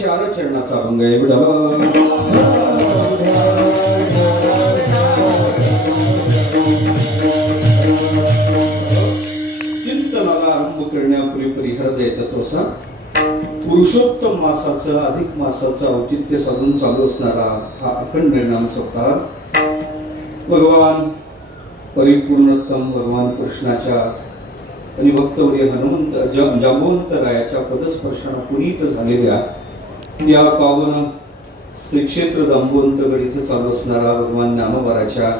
चार चरणाचा अभंग आहे विठ्ठल. चिंतनाला आरंभ करण्यापूर्वी परिहृदयाचा तोसा पुरुषोत्तम मासाचं अधिक मासाचं औचित्य साधून चालू असणारा हा अखंड नाम सप्ताह भगवान परिपूर्णतम भगवान कृष्णाच्या आणि भक्तवर्य हनुमंत जांबवंतरायाच्या पदस्पर्शाने पुनीत झालेल्या या पावन श्री क्षेत्र जांबवंतगड इथे चालू असणारा भगवान नामवराच्या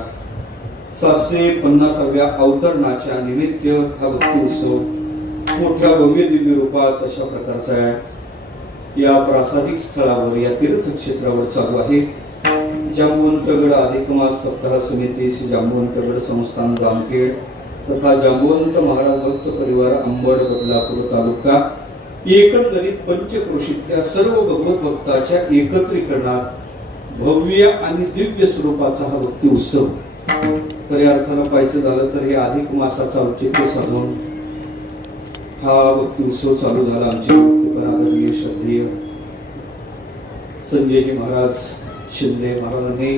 750व्या अवतरणाच्या निमित्त हा भक्ती उत्सव मोठ्या भव्य दिव्य रूपात अशा प्रकारचा आहे. या प्रासादिक स्थळावर या तीर्थक्षेत्रावर चालू आहे. जांबवंतगड अधिक मास सप्ताह समिती श्री जांबवंतगड संस्थान जामखेड तथा जांबवंत महाराज भक्त परिवार अंबड बदलापूर तालुका एकंदरीत पंचक्रोशीतल्या सर्व भगवत भक्ताच्या एकत्रीकरणात भव्य आणि दिव्य स्वरूपाचा हा भक्ती उत्सव खऱ्या अर्थानं पाहायचं झालं तर हे अधिक मासाचा औचित्य साधून हा भक्ती उत्सव चालू झाला. आमचे आदरणीय श्रद्धेय संजयजी महाराज शिंदे महाराजांनी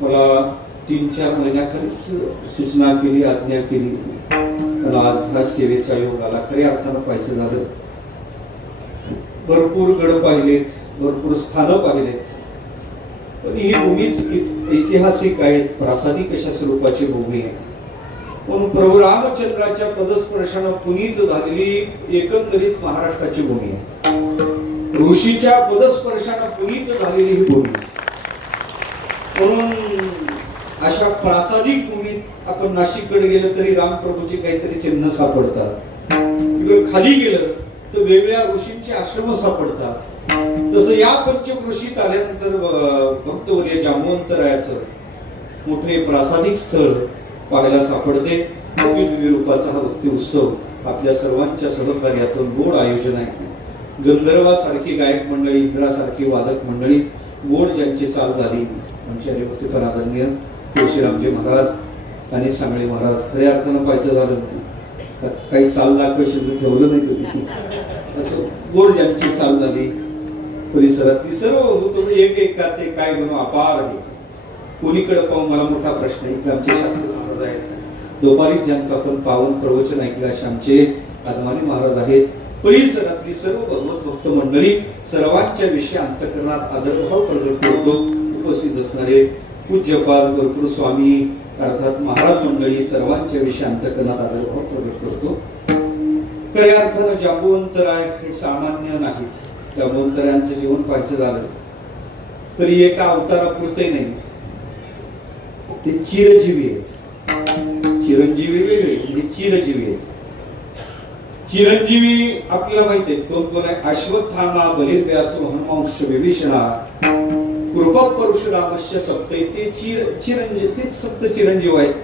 मला 3-4 महिन्याखालीच सूचना केली, आज्ञा केली आणि आज हा सेवेचा योग आला. खऱ्या अर्थानं पाहायचं झालं भरपूर गड पाहिलेत, भरपूर स्थानं पाहिलेत, पण ही भूमीच ऐतिहासिक आहे, प्रासादिक अशा स्वरूपाची भूमी आहे. म्हणून प्रभू रामचंद्राच्या पदस्पर्शाने पुनीत झालेली एकंदरीत महाराष्ट्राची भूमी आहे. ऋषीच्या पदस्पर्शाने पुनीत झालेली ही भूमी. म्हणून अशा प्रासादिक भूमीत आपण नाशिककडे गेलं तरी रामप्रभूची काहीतरी चिन्ह सापडतात. इकडे खाली गेलं तर वेगवेगळ्या ऋषींचे आश्रम सापडतात. तसं या पंचक्रोशीत आल्यानंतर भक्तवर्य जांबवंतरायाचं मोठे प्रासादिक स्थळ पाहायला सापडते. दिव्य रूपाचा हा भक्ती उत्सव आपल्या सर्वांच्या सहकार्यातून गोड आयोजन आहे. गंधर्वासारखी गायक मंडळी, इंद्रासारखी वादक मंडळी, गोड ज्यांची चाल झाली आमचे हरिभक्त आदरणीय तुळशीरामजी महाराज आणि सांगळे महाराज. खऱ्या अर्थानं पाहायचं झालं काही चाल दाखवायची ठेवलं नाही तुम्ही. असं गोड ज्यांची चाल झाली परिसरातली सर्व एक का ते काय म्हणून अपार आहे. कोणीकडे पाहून मला मोठा प्रश्न आहे. आमचे शास्त्री महाराज आहेत, दुपारी ज्यांचं आपण पावन प्रवचन ऐकलं असे आमचे आदमानी महाराज आहेत. परिसरातली सर्व भगवत भक्त मंडळी सर्वांच्या विषयी अंतःकरणात आदरभाव प्रकट करतो. उपस्थित असणारे पूज्यपाद गुरुपुर स्वामी अर्थात महाराज मंडळी सर्वांच्या विषयी अंतःकरणात आदरभाव प्रकट करतो. खऱ्या अर्थानं जांबवंतराय हे सामान्य नाहीत. जांबवंतरायांचं जीवन पाहायचं झालं तरी एका अवतारापुरते नाही, ते चिरजीवी आहेत. चिरंजीवी वेगळे म्हणजे चिरजीवी आहेत. चिरंजीवी आपल्याला माहिती आहेत कोण कोण आहे. अश्वत्थामा, बलिर्व्यासो, हनुमांश, विभीषणा, कृपा परशुरामस्य सप्तै ते चिरंजीव, तेच सप्त चिरंजीव आहेत.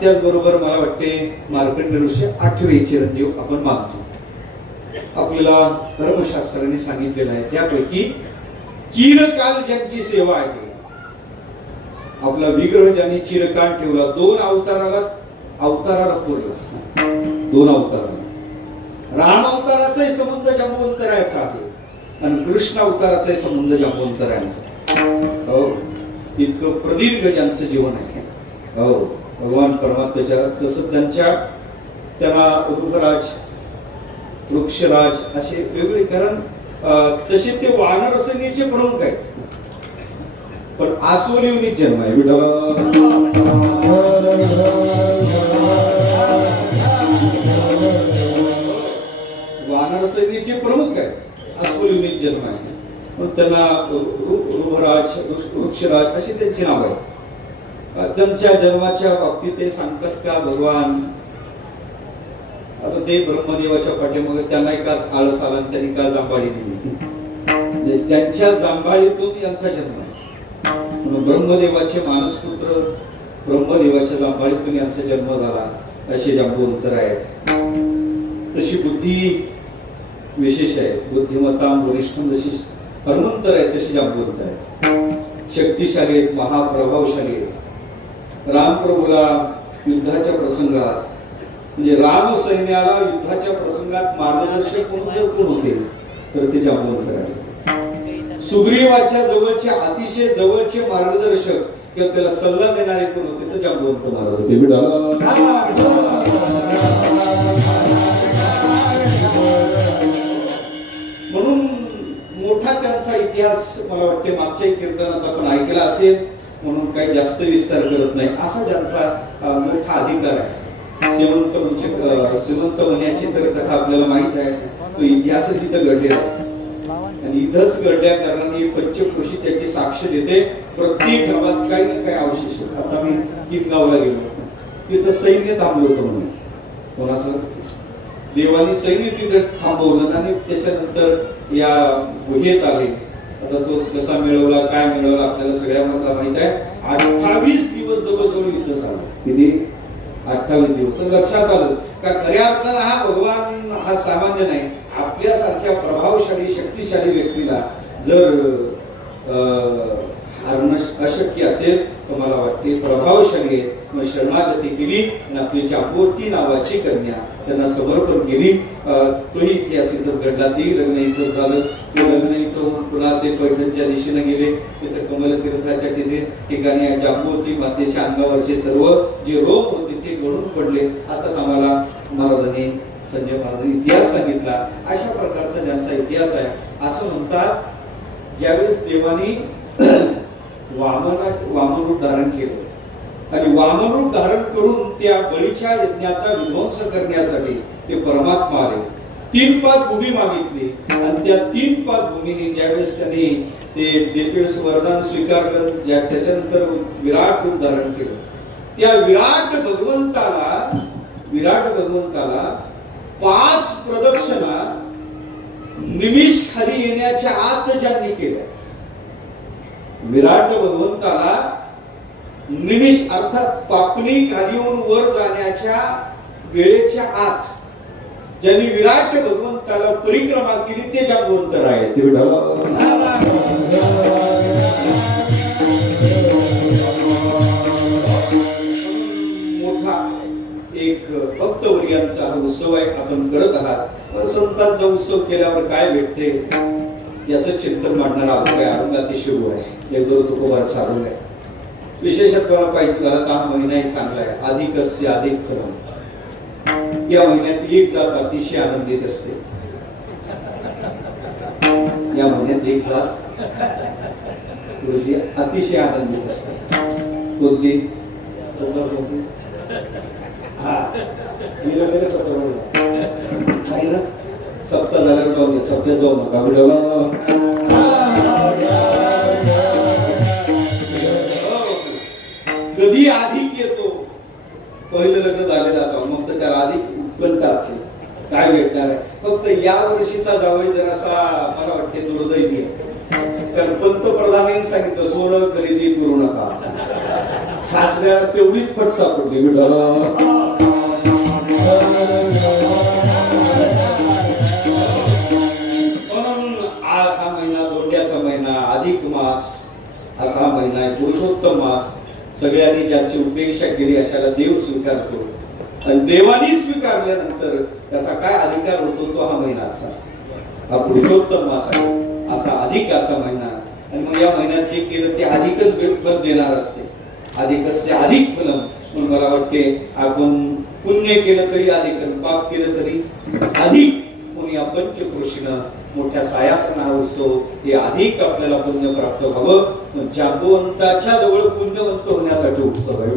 त्याचबरोबर मला वाटते मार्कंड ऋषी 8वे चिरंजीव आपण मानतो. आपल्याला धर्मशास्त्राने सांगितलेलं आहे त्यापैकी चिरकाल ज्यांची सेवा आहे, आपला विग्रह ज्यांनी चिरकाल ठेवला, 2 अवताराला पुरला. 2 अवताराला राम अवताराचाही संबंध जांबवंतरायाचा आहे आणि कृष्ण अवताराचाही संबंध जांबवंतरायांचा. हो, इतकं प्रदीर्घ ज्यांचं जीवन आहे. हो, भगवान परमात्म्याच्या तसं त्यांना ऋगराज, वृक्षराज असे वेगळे, कारण तसे ते वानर सेनेचे प्रमुख आहेत. पण आसवलीहून जन्म आहे वानर सेनेचे प्रमुख आहेत. आसवलीहून जन्म आहे. मग त्यांना ऋगराज, वृक्षराज असे त्यांची नाव आहेत. त्यांच्या जन्माच्या बाबतीत ते सांगतात का भगवान आता ते ब्रह्मदेवाच्या पाठीमागे त्यांना एकाच आळस आला आणि त्यांनी का जांभाळी दिली. त्यांच्या जांभाळीतून यांचा जन्म आहे. म्हणून ब्रह्मदेवाचे मानसपुत्र, ब्रह्मदेवाच्या जांभाळीतून यांचा जन्म झाला असे जांबवंतर आहेत. तशी बुद्धी विशेष आहे. बुद्धिमत्ता वरिष्ठ जशी हनुमंतर आहे तशी जांबवंतर आहेत. शक्तिशाली आहेत, महाप्रभावशाली आहेत. रामप्रभूला युद्धाच्या प्रसंगात म्हणजे राम सैन्याला युद्धाच्या प्रसंगात मार्गदर्शक म्हणून जर कोण होते तर ते जांबवंतर आहे. सुग्रीवाच्या जवळचे अतिशय जवळचे मार्गदर्शक किंवा त्याला सल्ला देणारे कोण होते तर जांबुवंत महाराज होते. म्हणून मोठा त्यांचा इतिहास मला वाटते मागच्या कीर्तनात आपण ऐकला असेल, म्हणून काही जास्त विस्तार करत नाही. असा ज्यांचा मोठा अधिकार आहे. श्रीमंत होण्याची तर कथा आपल्याला माहित आहे. तो इतिहासच इथं घडलेला आहे आणि इथंच घडल्या कारणाने पंचक्रोशी त्याची साक्ष देते. प्रत्येक गावात काही ना काही अवशेष. आता मी किनगावला गेलो, तिथं सैन्य थांबलं होतं म्हणून. कोणाचं देवानी सैन्य तिथे थांबवलं आणि त्याच्यानंतर या गुहेत आले. आता तो कसा मिळवला काय मिळवला आपल्याला सगळ्यांना माहित आहे. 28 दिवस जवळजवळ युद्ध झालं. किती? 28 दिवस. लक्षात आलं का खऱ्या अर्थानं हा भगवान हा सामान्य नाही. आपल्यासारख्या प्रभावशाली शक्तिशाली व्यक्तीला जर हारणं अशक्य असेल तर मला वाटते प्रभावशाली आहे. मग शरणागती केली आणि आपली जांबुवंती नावाची कन्या त्यांना समर्पण केली. तोही इतिहास इथंच घडला. ते लग्न इथंच झालं. ते लग्न इथं पुन्हा ते पैठणच्या दिशेने गेले. तिथे कमलतीर्थाच्या ठिकाणी जांबुवंती मातेच्या अंगावरचे सर्व जे रोग होते ते गळून पडले. आताच आम्हाला महाराजांनी संजय महाराजांनी इतिहास सांगितला. अशा प्रकारचा ज्यांचा इतिहास आहे. असं म्हणतात ज्यावेळेस देवानी वामन रूप धारण केलं आणि वामन रूप धारण करून त्या बळीच्या यज्ञाचा विध्वंस करण्यासाठी ते परमात्मा आले. 3 पाद भूमी मागितली आणि त्या 3 पाद भूमीने ज्यावेळेस त्यांनी ते देतेवेळेस वरदान स्वीकारलं, त्याच्यानंतर विराट रूप धारण केलं. त्या विराट भगवंताला 5 प्रदक्षिणा निमिष खाली येण्याच्या आत ज्यांनी केल्या. विराट भगवंताला निमिष अर्थात पापणी खाली येऊन वर जाण्याच्या वेळेच्या आत ज्यांनी विराट भगवंताला परिक्रमा केली ते जांबुवंत राय. मोठा एक भक्तवर्यांचा उत्सव आहे. आपण करत आहात. संतांचा उत्सव केल्यावर काय भेटते याचं चिंतन मांडणारा अभंग अतिशय गोड आहे. एकदोर तुकोबांचा अभंग आहे. विशेषत्वाला पाहिजे झाला तर हा महिनाही चांगला आहे. अधिकस्य अधिक फलम. या महिन्यात एक जात अतिशय आनंदित असते. या महिन्यात एक जात अतिशय आनंदित असते. कोणती? सप्ताह झाल्यावर जाऊन सप्त्यात जाऊ नका. कधी अधिक येतो. पहिलं लग्न झालेलं असावं मग तर त्याला अधिक उत्कंठ असते काय भेटणार आहे. फक्त या वर्षीचा जावई जरासा मला वाटते दुर्दैवी आहे. कारण पंतप्रधानांनी सांगितलं सोनं खरेदी करू नका. सासऱ्याला तेवढीच फट सापडली. हा महिना दोंड्याचा महिना अधिक मास असा महिना आहे. पुरुषोत्तम मास. सगळ्यांनी ज्याची उपेक्षा केली अशाला देव स्वीकारतो आणि देवानी स्वीकारल्यानंतर त्याचा काय अधिकार होतो तो हा महिना असा हा पुरुषोत्तम मास आहे. असा अधिकाचा महिना. आणि मग या महिन्यात जे केलं ते अधिकच फल देणार असते. अधिकस्य अधिक फलम. म्हणून मला वाटते आपण पुण्य केलं तरी अधिक, पाप केलं तरी अधिक. म्हणून या पंचक्रोशीनं मोठ्या सायासन हा उत्सव हे अधिक आपल्याला पुण्य प्राप्त व्हावं. जांबुवंताच्या जवळ पुण्यवंत होण्यासाठी उत्सव आहे.